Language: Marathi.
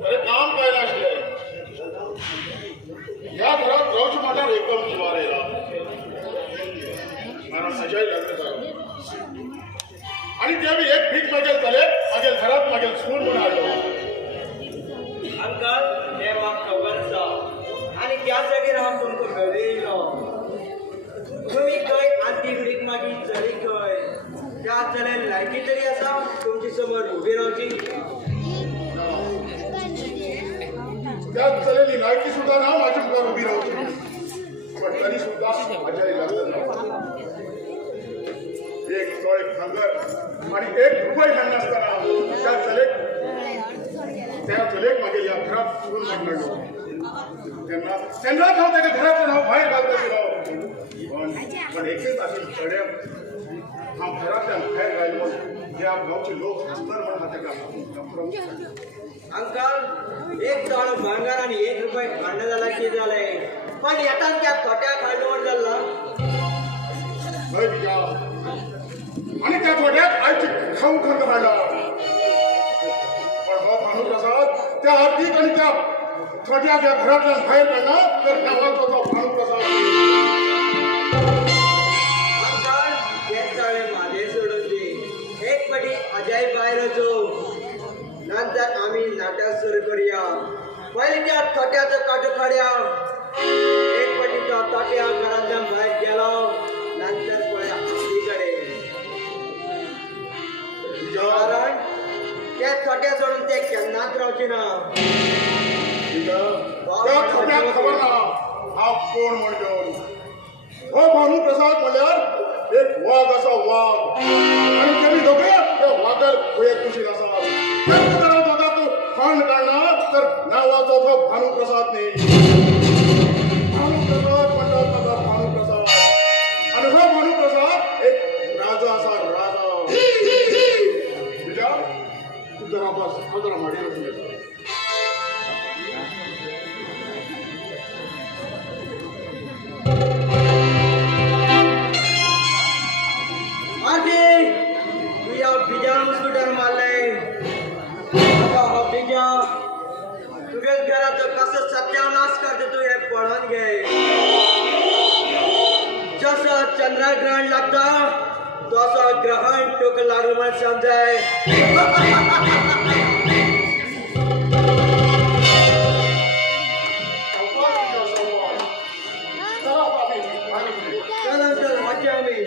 अरे काम काय असले या घरात रोज माझा एकदम जीवार यायला मला सजाई लागत आणि त्यावेळी एक भीक मागेल झाले मागेल घरात मागेल स्कूल म्हणून आलो अंकल हे माग खबरचा आणि त्यासाठी राम तुमको घरी तुम्ही खंय आंती भीक मागी चली खंय त्या चले लायकी तरी असा तुमची समोर उभी रावची त्यात चालेली लायकी सुद्धा ना माझ्या मुलावर उभी राहू पण तरी सुद्धा माझ्या लागत एक सोय खंगर आणि एक रुपये घालणं असताना त्या चलेक मागे या घरात सुरून म्हणलो त्यांना खाऊ त्याच्या घराचं नाव बाहेर घालता पण एकच असेल चढ्या हा घराच्या बाहेर राहिलो या गावचे लोक हसणार म्हणा त्या अंकल एक तोळ भांगार आणि एक रुपये खाणं झाला की झालंय पण येतात त्या खोट्या खांडवर झाला आणि त्या थोड्यात आईची खाऊ खंड राहिला पण हा भानुप्रसाद त्या आर्थिक आणि त्या छोट्या त्या घरातल्या बाहेर काढला तर नावाचा होता भानुप्रसाद अंकल तेच चाळे माझे सोडून दे एक पटी अजय बाहेर होतो नंतर आम्ही नाटक सुरू करूया पहिले त्या तोट्याचं काटू काढ्या एक पटी तो तोट्या घरातल्या बाहेर गेलो नंतर पळ्या आपलीकडे कारण त्या तोट्या सोडून ते केन्नाच रावचे ना खबर ना हा कोण म्हणतो हो भानुप्रसाद म्हणल्यार एक वाघ असा वाघ आणि त्यांनी दोघे त्या वाघार भुयेक कुशील असा खांड काढणार तर नावाचा तो भानुप्रसाद नाही भानुप्रसाद म्हणतात माझा भानुप्रसाद आणि हा भानुप्रसाद एक राजा असा राजा तुझ्या तू जरा बस हा जरा माडी तुझ्याच घराचं कसं सत्यानाश करते तू हे पळून घे जसं चंद्रग्रहण लागतं तसं ग्रहण टोक लागलं म्हणून समजाय चला मजा आम्ही